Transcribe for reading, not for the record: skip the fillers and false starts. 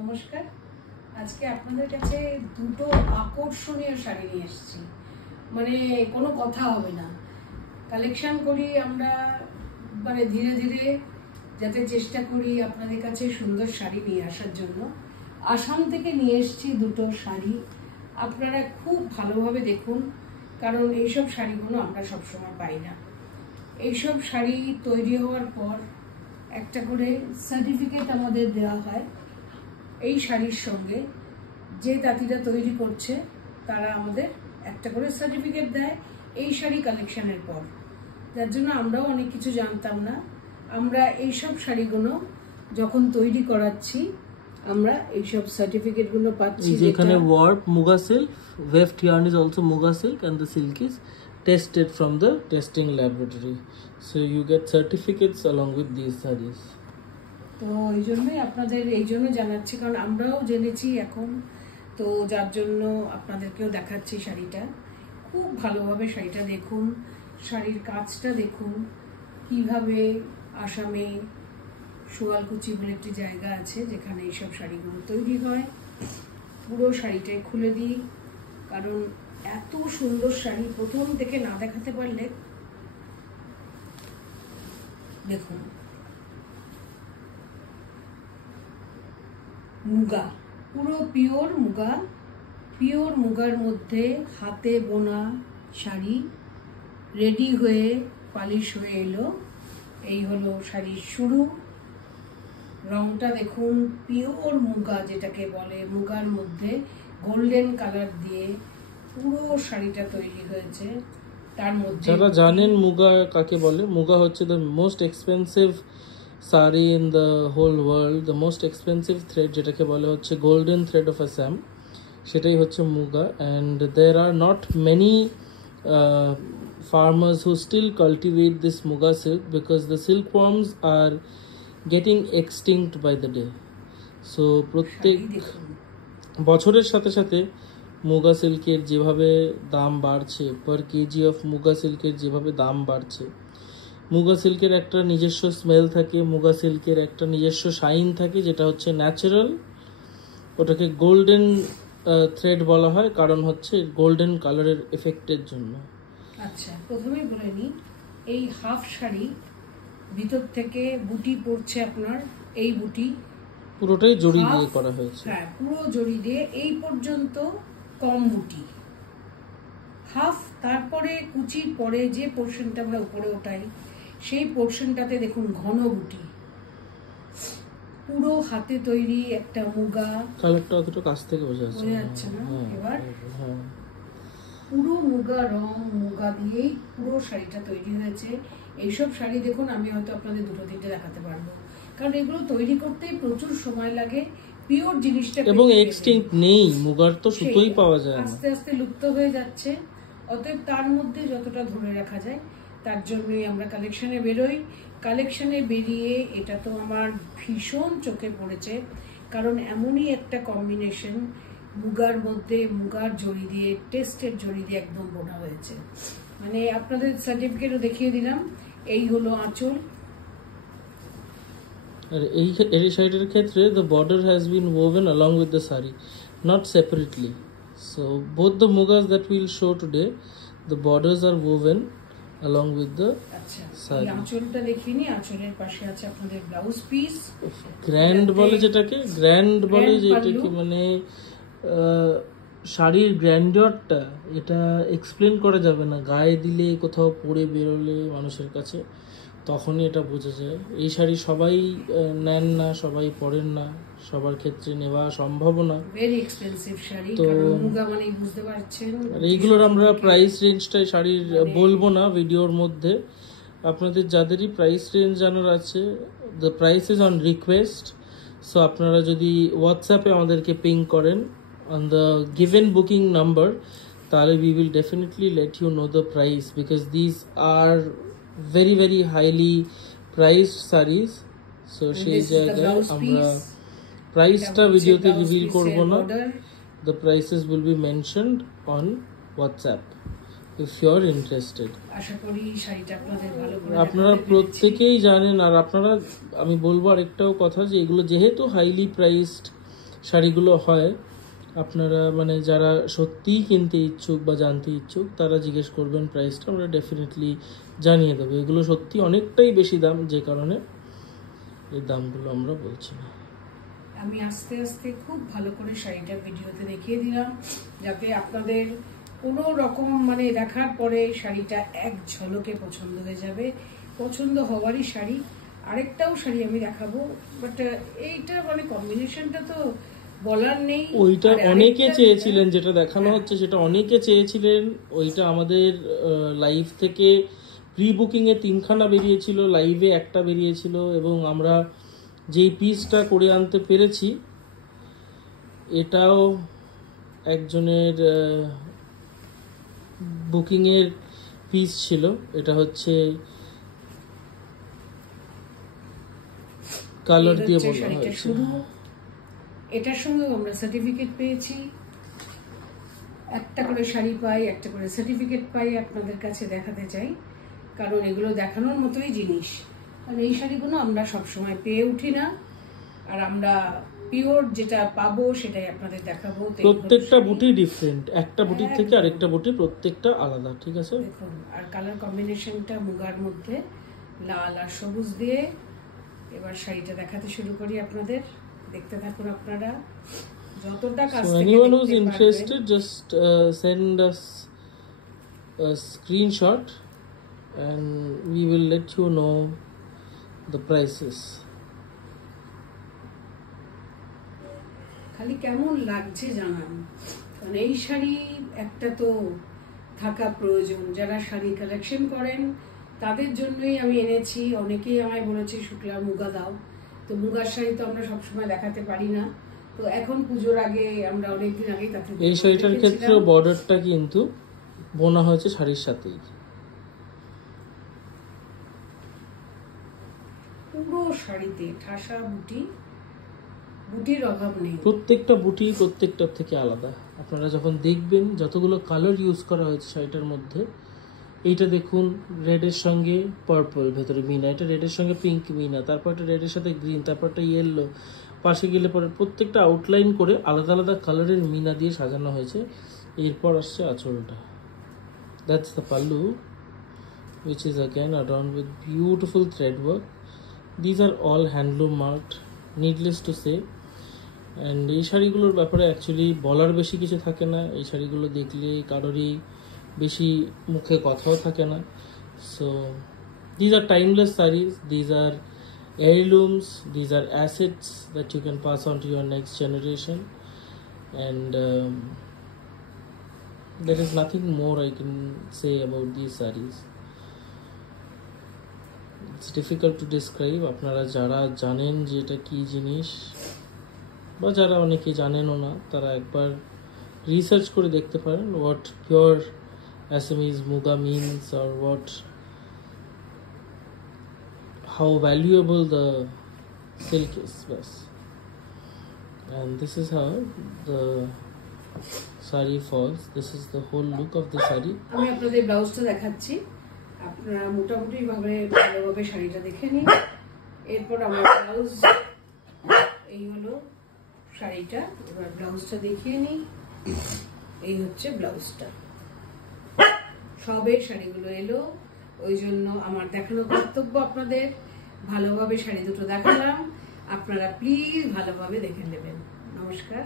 নমস্কার। আজকে আপনাদের কাছে দুটো আকর্ষণীয় শাড়ি নিয়ে এসেছি। মানে কোনো কথা হবে না, কালেকশন করি আমরা, মানে ধীরে ধীরে যাতে চেষ্টা করি আপনাদের কাছে সুন্দর শাড়ি নিয়ে আসার জন্য। আসাম থেকে নিয়ে এসেছি দুটো শাড়ি, আপনারা খুব ভালোভাবে দেখুন, কারণ এইসব শাড়িগুলো আমরা সবসময় পাই না। এইসব শাড়ি তৈরি হওয়ার পর একটা করে সার্টিফিকেট আমাদের দেওয়া হয়। এই শাড়ির সঙ্গে যে তাঁতিরা তৈরি করছে তারা আমাদের একটা করে সার্টিফিকেট দেয় এই শাড়ি কালেকশনের পর, যার জন্য আমরাও অনেক কিছু জানতাম না। আমরা এইসব শাড়িগুলো যখন তৈরি করাচ্ছি আমরা এইসব সার্টিফিকেটগুলো পাচ্ছি। যেখানে warp muga silk, weft yarn is also muga silk and the silk is tested from the testing laboratory, so you get certificates along with these sarees. তো এই জন্যই আপনাদের এই জন্য জানাচ্ছি, কারণ আমরাও জেনেছি এখন, তো যার জন্য আপনাদেরকেও দেখাচ্ছি শাড়িটা। খুব ভালোভাবে শাড়িটা দেখুন, শাড়ির কাজটা দেখুন, কিভাবে আসামে সোয়ালকুচি বলে একটি জায়গা আছে যেখানে এইসব শাড়িগুলো তৈরি হয়। পুরো শাড়িটাই খুলে দিই, কারণ এত সুন্দর শাড়ি প্রথম থেকে না দেখাতে পারলে। দেখুন, মুগা, পুরো পিওর মুগা, পিওর মুগার মধ্যে হাতে বোনা শাড়ি রেডি হয়ে পালিশ হয়ে এলো। এই হলো শাড়ির শুরু। রংটা দেখুন, পিওর মুগা যেটাকে বলে, মুগার মধ্যে গোল্ডেন কালার দিয়ে পুরো শাড়িটা তৈরি হয়েছে। তার মধ্যে যারা জানেন মুগা কাকে বলে, মুগা হচ্ছে the most expensive saree in the whole world, the most expensive thread যেটাকে বলে হচ্ছে golden thread of Assam, সেটাই হচ্ছে muga. and there are not many farmers who still cultivate this muga silk because the silkworms are getting extinct by the day. so প্রত্যেক বছরের সাথে সাথে মুগা সিল্কের যেভাবে দাম বাড়ছে, পার কেজি অফ মুগা সিল্কের যেভাবে দাম বাড়ছে, মুগা সিল্কের একটা নিজস্ব স্মেল থাকে, মুগা সিল্কের একটা নিজস্ব শাইন থাকে, যেটা হচ্ছে ন্যাচারাল। ওটাকে গোল্ডেন থ্রেড বলা হয়, কারণ হচ্ছে গোল্ডেন কালারের এফেক্টের জন্য। আচ্ছা, প্রথমেই বলে নিই, এই হাফ শাড়ি ভিতর থেকে বুটি পড়ছে আপনার, এই বুটি পুরোটাই জড়ি দিয়ে করা হয়েছে। হ্যাঁ, পুরো জড়ি দিয়ে এই পর্যন্ত কম বুটি হাফ। তারপরে কুচির পরে যে পোর্শনটা আমরা উপরে ওঠাই সেই পোর্শনটাতে দেখুন ঘন বুটি, পুরো হাতে তৈরি একটা মুগা। কালারটা অতটা কাছ থেকে বোঝা যাচ্ছে না এবার। পুরো মুগা রং, মুগা দিয়েই পুরো শাড়িটা তৈরি হয়েছে। এইসব শাড়ি দেখুন, আমি হয়তো আপনাদের দুটো তিনটে দেখাতে পারবো, কারণ এগুলো তৈরি করতে প্রচুর সময় লাগে। পিওর জিনিসটা এবং এক্সটিংক্ট নেই, মুগার তো সুতোই পাওয়া যায় না, আস্তে আস্তে লুপ্ত হয়ে যাচ্ছে। অতএব তার মধ্যে যতটা ধরে রাখা যায় তার জন্যই আমরা কালেকশনে বেরোই। কালেকশনে বেরিয়ে এটা তো আমার ভীষণ চোখে পড়েছে, কারণ এমনই একটা কম্বিনেশন, মুগার মধ্যে মুগার জড়ি দিয়ে, টেস্টের জড়ি দিয়ে একদম বোনা হয়েছে। মানে আপনাদের সার্টিফিকেটও দেখিয়ে দিলাম। এই হলো আঁচল। আর এই শাড়িটার ক্ষেত্রে the border has been woven along with the saree, not separately. So both the mugas that we'll show today, the borders are woven along with the saree. আঁচলটা দেখিয়ে নি, আঁচলের পাশে আছে আপনাদের ব্লাউজ পিস। গ্র্যান্ড বলে যেটাকে, গ্র্যান্ড বলে যেটাকে, মানে শাড়ির গ্র্যান্ডিয়রটা এটা এক্সপ্লেন করা যাবে না, গায়ে দিলে কোথাও পরে বেরোলে মানুষের কাছে তখনই এটা বোঝা যায়। এই শাড়ি সবাই নেন না, সবাই পরেন না, সবার ক্ষেত্রে নেওয়া সম্ভব না। ভেরি এক্সপেন্সিভ শাড়ি, তো মুগা মানে বুঝতে পারছেন। আর এইগুলোর আমরা প্রাইস রেঞ্জটা শাড়ির বলবো না ভিডিওর মধ্যে। আপনাদের যাদেরই প্রাইস রেঞ্জ জানার আছে, the price is on request. So আপনারা যদি হোয়াটসঅ্যাপে আমাদেরকে পিং করেন on the given booking number, তাহলে we will definitely let you know the price, because these are very very highly priced sarees. So সেই জায়গায় আমরা প্রাইসটা ভিডিওতে রিভিল করব না, the prices will be mentioned on WhatsApp if you are interested. আশা করি শাড়িটা আপনাদের ভালো করে আপনারা প্রত্যেকেই জানেন। আর আপনারা, আমি বলবো আরেকটাও কথা, যে এগুলো যেহেতু হাইলি প্রাইসড শাড়িগুলো হয়, আপনারা মানে যারা সত্যিই কিনতে ইচ্ছুক বা জানতে ইচ্ছুক তারা জিজ্ঞেস করবেন প্রাইসটা, আমরা ডেফিনেটলি জানিয়ে দেবো। এগুলো সত্যি অনেকটাই বেশি দাম, যে কারণে এই দামগুলো আমরা বলছি না। আমি আস্তে আস্তে খুব ভালো করে শাড়িটা ভিডিওতে দেখিয়ে দিলাম, যাতে আপনাদের কোনো রকম মানে দেখার পরে শাড়িটা এক ঝলকে পছন্দ হয়ে যাবে। পছন্দ হওয়ারই শাড়ি। আরেকটাও শাড়ি আমি দেখাবো, বাট এইটা মানে কম্বিনেশনটা তো বলার নেই। ওইটা অনেকে চেয়েছিলেন, যেটা দেখানো হচ্ছে সেটা অনেকে চেয়েছিলেন। ওইটা আমাদের লাইভ থেকে প্রি বুকিং এ 3খানা বেরিয়েছিল, লাইভে একটা বেরিয়েছিল, এবং আমরা যেই পিসটা করে আনতে পেরেছি এটাও একজনের বুকিং এর পিস ছিল। এটা হচ্ছে কালার দিয়ে বলা হয়েছে। এটার সঙ্গে আমরা সার্টিফিকেট পেয়েছি, একটা করে শাড়ি পাই, একটা করে সার্টিফিকেট পাই। আপনাদের কাছে দেখাতে চাই, কারণ এগুলো দেখানোর মতোই জিনিস। কারণ এই শাড়িগুলো আমরা সবসময় পেয়ে উঠি না, আর আমরা পিওর যেটা পাবো সেটাই আপনাদের দেখাবো। প্রত্যেকটা বুটি ডিফারেন্ট, একটা বুটির থেকে আরেকটা বুটি প্রত্যেকটা আলাদা, ঠিক আছে? দেখুন, আর কালার কম্বিনেশনটা মুগার মধ্যে লাল আর সবুজ দিয়ে। এবার শাড়িটা দেখাতে শুরু করি আপনাদের, দেখতে থাকুন আপনারা যতটা কাছ থেকে। Anyone who's interested, just send us a screenshot and we will let you know the prices. খালি কেমন লাগছে জানান, কারণ এই শাড়ি একটা তো থাকা প্রয়োজন। যারা শাড়ি কালেকশন করেন তাদের জন্যই আমি এনেছি। অনেকেই আমায় বলেছে শুক্লার মুগা দাও, তো মুগার শাড়ি তো আমরা সবসময় দেখাতে পারি না। তো এখন পুজোর আগে আমরা অনেকদিন আগে তাতে এই শাড়িটার ক্ষেত্রে বর্ডারটা কিন্তু বোনা হয়েছে শাড়ির সাথেই। পুরো শাড়িতে ঠাসা বুটি, বুটির অভাব নেই। প্রত্যেকটা বুটি প্রত্যেকটার থেকে আলাদা। আপনারা যখন দেখবেন যতগুলো কালার ইউজ করা হয়েছে শাড়িটার মধ্যে, এইটা দেখুন রেডের সঙ্গে পার্পল ভেতরে মিনা, এটা রেডের সঙ্গে পিঙ্ক মিনা, তারপর একটা রেডের সাথে গ্রিন, তারপর একটা ইয়েলো, পাশে গেলে পরে প্রত্যেকটা আউটলাইন করে আলাদা আলাদা কালারের মিনা দিয়ে সাজানো হয়েছে। এরপর আসছে আঁচলটা, that's the pallu, which is again adorned with beautiful thread work. These are all handloom marked, needless to say. And এই শাড়িগুলোর ব্যাপারে অ্যাকচুয়ালি বলার বেশি কিছু থাকে না। এই শাড়িগুলো দেখলে কারোরই বেশি মুখে কথাও থাকে না। So these are timeless saris, these are heirlooms, these are assets that you can pass on to your next generation, and there is nothing more I can say about these sarees. It's difficult to describe. আপনারা যারা জানেন যে এটা কি জিনিস, বা যারা অনেকে জানেনও না, তারা একবার রিসার্চ করে দেখতে পারেন what pure Assamese muga means, or how valuable the silk is. Bas. And this is how the sari falls. This is the whole look of the sari. আমি আপনাদের ব্লাউজটা দেখাচ্ছি, আপনারা মোটামুটি ভাবে ভালোভাবে শাড়িটা দেখে নিন। এরপর আমার ব্লাউজ, এই হলো শাড়িটা। এবার ব্লাউজটা দেখিয়ে নিই। এই হচ্ছে ব্লাউজটা। সবে শাড়িগুলো এলো, ওই জন্য আমার দেখানো কর্তব্য আপনাদের। ভালোভাবে শাড়ি দুটো দেখালাম, আপনারা প্লিজ ভালোভাবে দেখে নেবেন। নমস্কার।